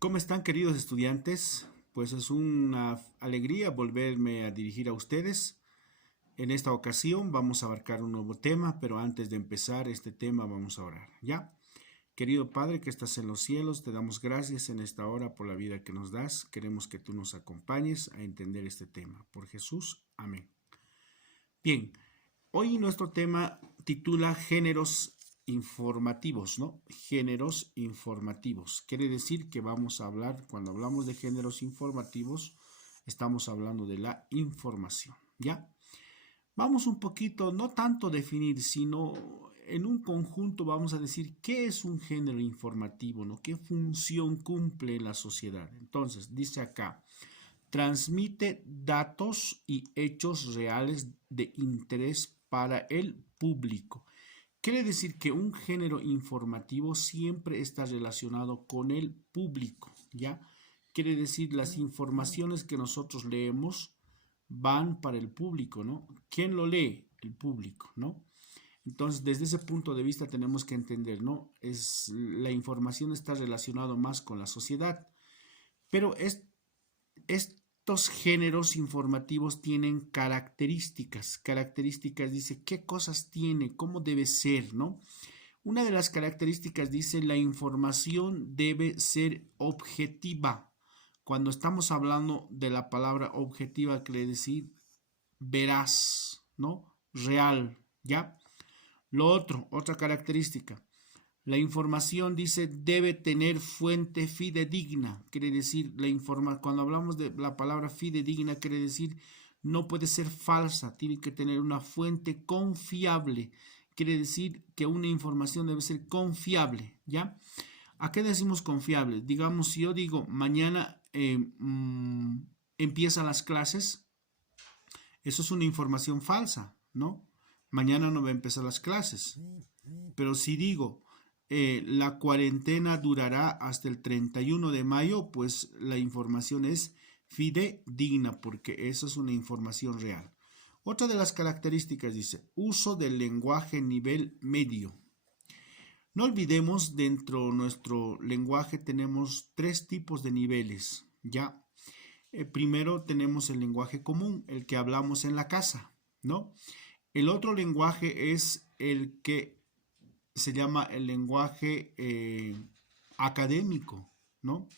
¿Cómo están, queridos estudiantes? Pues es una alegría volverme a dirigir a ustedes. En esta ocasión vamos a abarcar un nuevo tema, pero antes de empezar este tema vamos a orar, ¿ya? Querido Padre que estás en los cielos, te damos gracias en esta hora por la vida que nos das. Queremos que tú nos acompañes a entender este tema. Por Jesús, amén. Bien, hoy nuestro tema titula Géneros informativos, ¿no? Géneros informativos. Quiere decir que vamos a hablar, cuando hablamos de géneros informativos, estamos hablando de la información, ¿ya? Vamos un poquito, no tanto definir, sino en un conjunto vamos a decir qué es un género informativo, ¿no? ¿Qué función cumple en la sociedad? Entonces, dice acá, transmite datos y hechos reales de interés para el público. Quiere decir que un género informativo siempre está relacionado con el público, ¿ya? Quiere decir las informaciones que nosotros leemos van para el público, ¿no? ¿Quién lo lee? El público, ¿no? Entonces, desde ese punto de vista tenemos que entender, ¿no? La información está relacionada más con la sociedad, pero estos géneros informativos tienen características, dice, ¿qué cosas tiene? ¿Cómo debe ser? ¿No? Una de las características dice, la información debe ser objetiva. Cuando estamos hablando de la palabra objetiva, quiere decir veraz, ¿no? Real, ¿ya? Otra característica, la información dice debe tener fuente fidedigna, quiere decir cuando hablamos de la palabra fidedigna quiere decir no puede ser falsa, tiene que tener una fuente confiable, quiere decir que una información debe ser confiable, ¿ya? ¿A qué decimos confiable? Digamos, si yo digo mañana empiezan las clases, eso es una información falsa, ¿no? Mañana no va a empezar las clases. Pero si digo, la cuarentena durará hasta el 31 de mayo, pues la información es fidedigna, porque eso es una información real. Otra de las características dice, uso del lenguaje nivel medio. No olvidemos, dentro de nuestro lenguaje tenemos tres tipos de niveles, ¿ya? Primero tenemos el lenguaje común, el que hablamos en la casa, ¿no? El otro lenguaje es el que se llama el lenguaje académico, ¿no?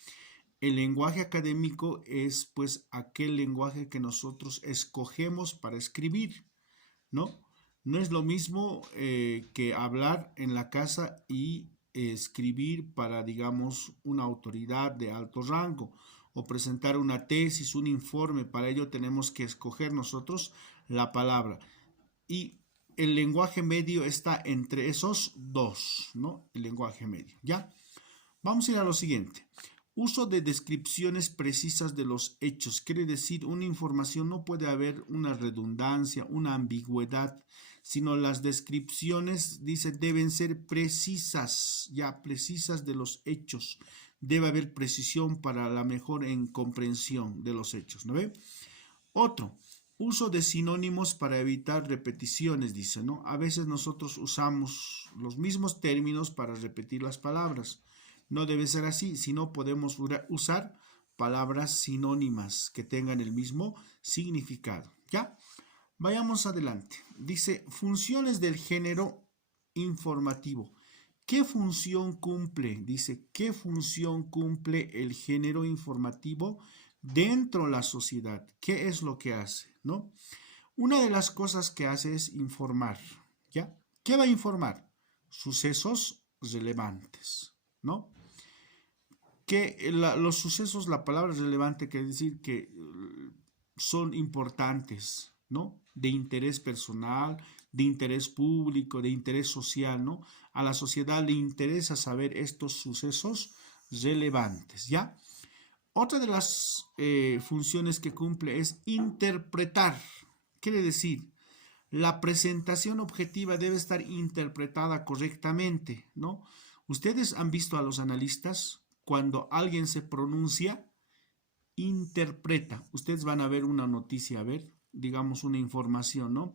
El lenguaje académico es pues aquel lenguaje que nosotros escogemos para escribir, ¿no? No es lo mismo que hablar en la casa y escribir para, digamos, una autoridad de alto rango o presentar una tesis, un informe. Para ello tenemos que escoger nosotros la palabra. Y el lenguaje medio está entre esos dos, ¿no? El lenguaje medio, ¿ya? Vamos a ir a lo siguiente. Uso de descripciones precisas de los hechos. Quiere decir, una información no puede haber una redundancia, una ambigüedad, sino las descripciones, dice, deben ser precisas, ya precisas de los hechos. Debe haber precisión para la mejor en comprensión de los hechos, ¿no ve? Otro, uso de sinónimos para evitar repeticiones, dice, ¿no? A veces nosotros usamos los mismos términos para repetir las palabras. No debe ser así, sino podemos usar palabras sinónimas que tengan el mismo significado. ¿Ya? Vayamos adelante. Dice, funciones del género informativo. ¿Qué función cumple? Dice, ¿qué función cumple el género informativo dentro de la sociedad? ¿Qué es lo que hace? ¿No? Una de las cosas que hace es informar. ¿Ya? ¿Qué va a informar? Sucesos relevantes, ¿no? Los sucesos, la palabra relevante quiere decir que son importantes, ¿no? De interés personal, de interés público, de interés social, ¿no? A la sociedad le interesa saber estos sucesos relevantes, ¿ya? Otra de las funciones que cumple es interpretar. Quiere decir, la presentación objetiva debe estar interpretada correctamente, ¿no? Ustedes han visto a los analistas cuando alguien se pronuncia, interpreta. Ustedes van a ver una noticia, a ver, digamos una información, ¿no?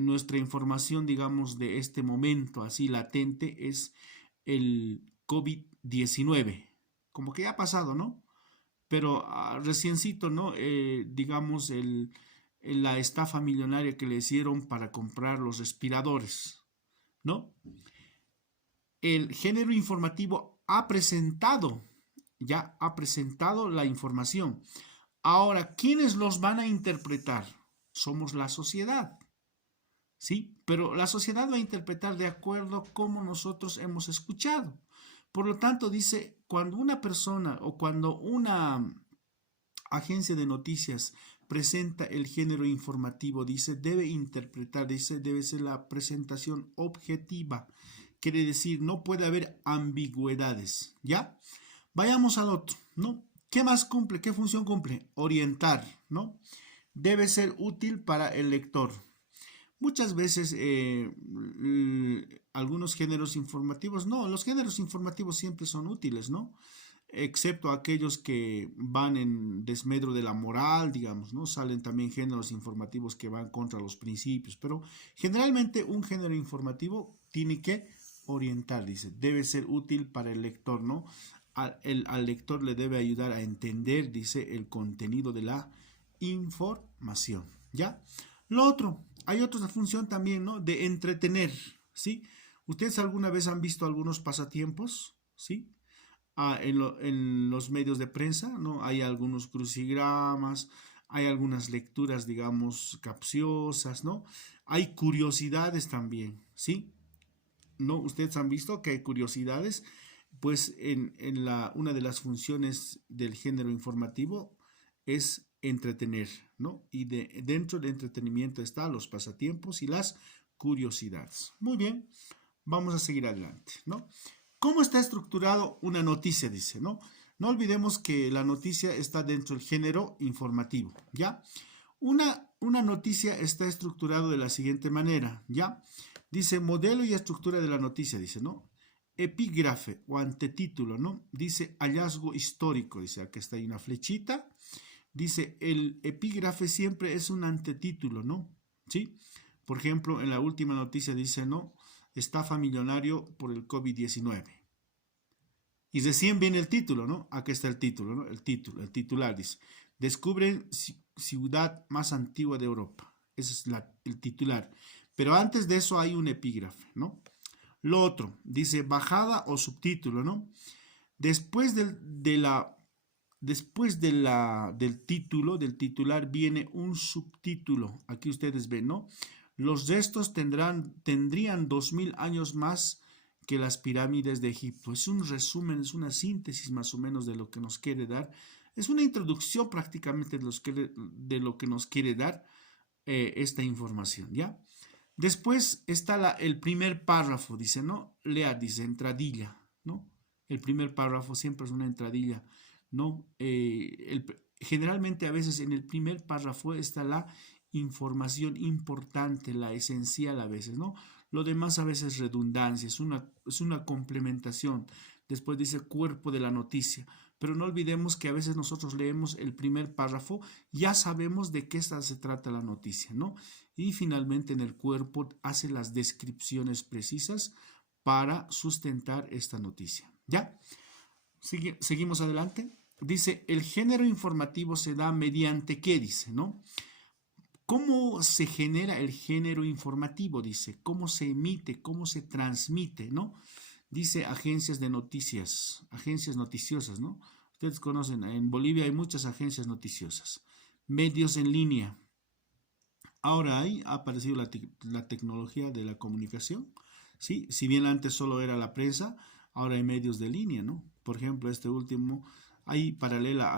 Nuestra información, digamos, de este momento así latente es el COVID-19. como que ya ha pasado, ¿no? Pero reciencito, ¿no? Digamos, la estafa millonaria que le hicieron para comprar los respiradores, ¿no? El género informativo ya ha presentado la información. Ahora, ¿quiénes los van a interpretar? Somos la sociedad, ¿sí? Pero la sociedad va a interpretar de acuerdo a cómo nosotros hemos escuchado. Por lo tanto, dice, cuando una persona o cuando una agencia de noticias presenta el género informativo, dice, debe interpretar, dice, debe ser la presentación objetiva. Quiere decir, no puede haber ambigüedades, ¿ya? Vayamos al otro, ¿no? ¿Qué más cumple? ¿Qué función cumple? Orientar, ¿no? Debe ser útil para el lector. Muchas veces algunos géneros informativos, no, los géneros informativos siempre son útiles, ¿no? Excepto aquellos que van en desmedro de la moral, digamos, ¿no? Salen también géneros informativos que van contra los principios, pero generalmente un género informativo tiene que orientar, dice, debe ser útil para el lector, ¿no? Al lector le debe ayudar a entender, dice, el contenido de la información, ¿ya? Lo otro, hay otra función también, ¿no? De entretener, ¿sí? ¿Ustedes alguna vez han visto algunos pasatiempos? ¿Sí? En los medios de prensa, ¿no? Hay algunos crucigramas, hay algunas lecturas, digamos, capciosas, ¿no? Hay curiosidades también, ¿sí? ¿No? Ustedes han visto que hay curiosidades, pues una de las funciones del género informativo es entretener, ¿no? Y dentro del entretenimiento están los pasatiempos y las curiosidades. Muy bien, vamos a seguir adelante, ¿no? ¿Cómo está estructurado una noticia? Dice, ¿no? No olvidemos que la noticia está dentro del género informativo, ¿ya? Una noticia está estructurado de la siguiente manera, ¿ya? Dice modelo y estructura de la noticia, dice, ¿no? Epígrafe o antetítulo, ¿no? Dice hallazgo histórico, dice, aquí está ahí una flechita. Dice, el epígrafe siempre es un antetítulo, ¿no? ¿Sí? Por ejemplo, en la última noticia dice, ¿no? Estafa millonario por el COVID-19. Y recién viene el título, ¿no? Aquí está el título, ¿no? El titular dice, descubren ciudad más antigua de Europa. Ese es el titular. Pero antes de eso hay un epígrafe, ¿no? Lo otro, dice bajada o subtítulo, ¿no? Después del título, del titular, viene un subtítulo. Aquí ustedes ven, ¿no? Los restos tendrían 2000 años más que las pirámides de Egipto. Es un resumen, es una síntesis más o menos de lo que nos quiere dar. Es una introducción prácticamente de lo que nos quiere dar esta información, ¿ya? Después está el primer párrafo, dice, ¿no? Lea, dice, entradilla, ¿no? El primer párrafo siempre es una entradilla, ¿no? Generalmente a veces en el primer párrafo está la información importante, la esencial a veces, ¿no? Lo demás a veces es redundancia, es una complementación. Después dice cuerpo de la noticia. Pero no olvidemos que a veces nosotros leemos el primer párrafo, ya sabemos de qué se trata la noticia, ¿no? Y finalmente en el cuerpo hace las descripciones precisas para sustentar esta noticia. ¿Ya? Seguimos adelante. Dice, el género informativo se da mediante qué, dice, ¿no? ¿Cómo se genera el género informativo? Dice, ¿cómo se emite? ¿Cómo se transmite? ¿No? Dice agencias de noticias, agencias noticiosas, ¿no? Ustedes conocen, en Bolivia hay muchas agencias noticiosas. Medios en línea. Ahora ha aparecido la tecnología de la comunicación, ¿sí? Si bien antes solo era la prensa, ahora hay medios de línea, ¿no? Por ejemplo, este último, hay paralela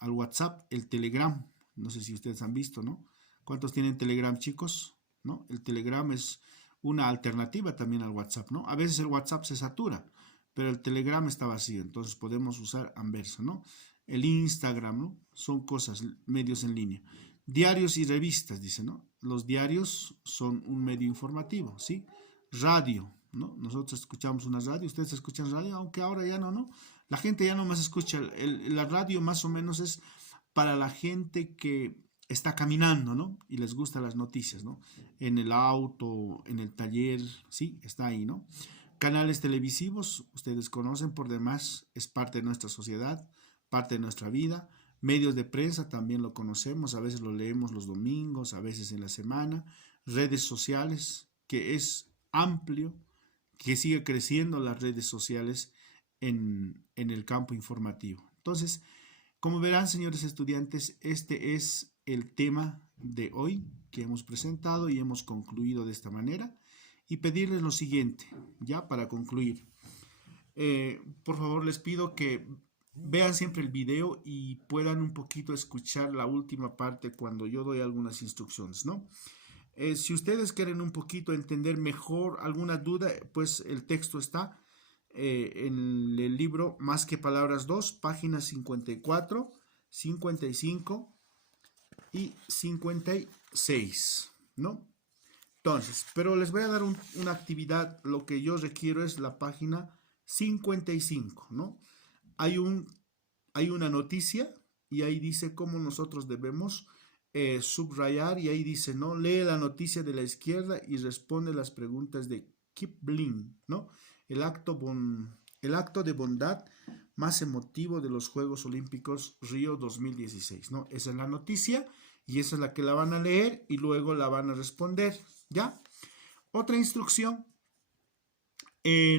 al WhatsApp, el Telegram. No sé si ustedes han visto, ¿no? ¿Cuántos tienen Telegram, chicos? ¿No? El Telegram es una alternativa también al WhatsApp, ¿no? A veces el WhatsApp se satura, pero el Telegram está vacío, entonces podemos usar Anverso, ¿no? El Instagram, ¿no? Son cosas, medios en línea. Diarios y revistas, dice, ¿no? Los diarios son un medio informativo, ¿sí? Radio, ¿no? Nosotros escuchamos una radio, ustedes escuchan radio, aunque ahora ya no, ¿no? La gente ya no más escucha, la radio más o menos es para la gente que está caminando, ¿no? Y les gustan las noticias, ¿no? En el auto, en el taller, sí, está ahí, ¿no? Canales televisivos, ustedes conocen por demás, es parte de nuestra sociedad, parte de nuestra vida. Medios de prensa también lo conocemos, a veces lo leemos los domingos, a veces en la semana. Redes sociales, que es amplio, que sigue creciendo las redes sociales en el campo informativo. Entonces, como verán, señores estudiantes, este es el tema de hoy que hemos presentado y hemos concluido de esta manera. Y pedirles lo siguiente, ya para concluir. Por favor, les pido que vean siempre el video y puedan un poquito escuchar la última parte cuando yo doy algunas instrucciones, ¿no? Si ustedes quieren un poquito entender mejor alguna duda, pues el texto está en el libro Más que Palabras 2, páginas 54, 55 y 56, ¿no? Entonces, pero les voy a dar una actividad, lo que yo requiero es la página 55, ¿no? Hay hay una noticia y ahí dice cómo nosotros debemos subrayar y ahí dice, ¿no? Lee la noticia de la izquierda y responde las preguntas de Kipling, ¿no? El acto de bondad más emotivo de los Juegos Olímpicos Río 2016, ¿no? Esa es la noticia y esa es la que la van a leer y luego la van a responder, ¿ya? Otra instrucción,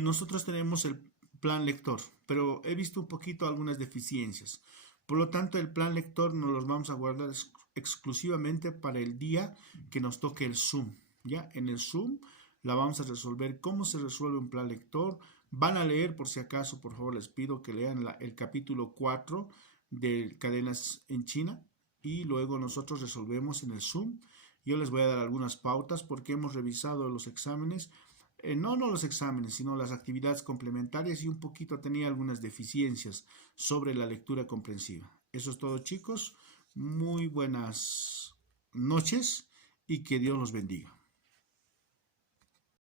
nosotros tenemos el plan lector, pero he visto un poquito algunas deficiencias. Por lo tanto, el plan lector nos los vamos a guardar exclusivamente para el día que nos toque el Zoom. ¿Ya? En el Zoom la vamos a resolver cómo se resuelve un plan lector. Van a leer, por si acaso, por favor, les pido que lean el capítulo 4 de Cadenas en China y luego nosotros resolvemos en el Zoom. Yo les voy a dar algunas pautas porque hemos revisado los exámenes. No los exámenes, sino las actividades complementarias y un poquito tenía algunas deficiencias sobre la lectura comprensiva. Eso es todo, chicos. Muy buenas noches y que Dios los bendiga.